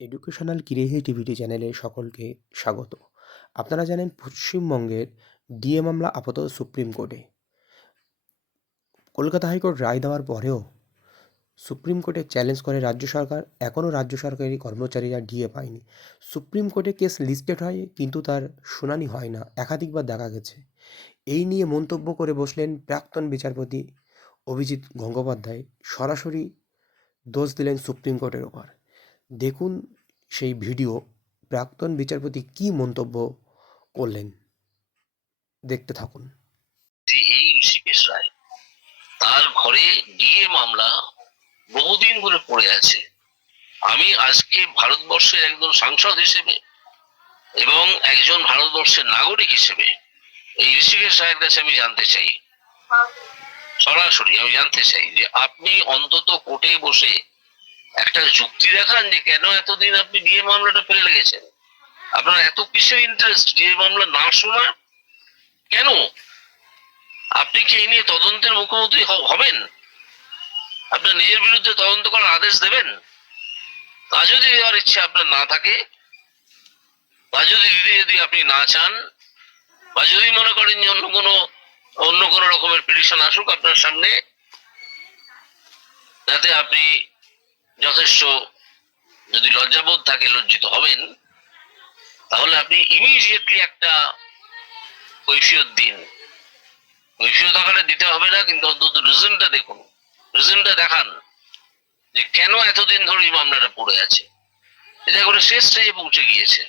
Educational creativity চ্যানেলে সকলকে স্বাগত। আপনারা জানেন পশ্চিমবঙ্গের ডিএ মামলা আপাতত সুপ্রিম কোর্টে। কলকাতা হাইকোর্ট রায় দেওয়ার পরেও সুপ্রিম কোর্টে চ্যালেঞ্জ করে রাজ্য সরকার। এখনও রাজ্য সরকারি কর্মচারীরা ডিএ পায়নি। সুপ্রিম কোর্টে কেস লিস্টেড হয় কিন্তু তার শুনানি হয় না, একাধিকবার দেখা গেছে। এই নিয়ে মন্তব্য করে বসলেন প্রাক্তন বিচারপতি অভিজিৎ গঙ্গোপাধ্যায়। সরাসরি দোষ দিলেন সুপ্রিম কোর্টের ওপর। দেখুন সেই ভিডিও, প্রাক্তন বিচারপতি কি মন্তব্য করলেন, দেখতে থাকুন। যে এই ঋষিকেশ রায়, তার ঘরে ডিএ মামলা বহুদিন ধরে পড়ে আছে। আমি আজকে ভারতবর্ষের একজন সাংসদ হিসেবে এবং একজন ভারতবর্ষের নাগরিক হিসেবে এই ঋষিকেশ রায়ের কাছে আমি জানতে চাই, সরাসরি আমি জানতে চাই যে আপনি অন্তত কোর্টে বসে একটা যুক্তি দেখান যে কেন এতদিন আপনি ডিএ মামলাটা ফেলে রেখেছেন। আপনার এত কিসের ইন্টারেস্ট ডিএ মামলা না শোনা? কেন? আপনি কি এই নিয়ে তদন্তের মুখোমুখি হবেন? আপনার নিজের বিরুদ্ধে তদন্ত করার আদেশ দেবেন? তা যদি দেওয়ার ইচ্ছে আপনার না থাকে, বা যদি দিতে যদি আপনি না চান, বা যদি মনে করেন যে অন্য কোনো রকমের পিটিশন আসুক আপনার সামনে, যাতে আপনি যথেষ্ট যদি লজ্জাবোধ থাকে লজ্জিত হবেন, তাহলে আপনি ইমিডিয়েটলি একটা কৈফিয়ত দিন। কৈফিয়ত আকারে দিতে হবে না, কিন্তু অন্তত রিজনটা দেখুন, রিজনটা দেখান যে কেন এতদিন ধরে এই মামলাটা পড়ে আছে। এটা করে শেষ স্টেজে পৌঁছে গিয়েছে।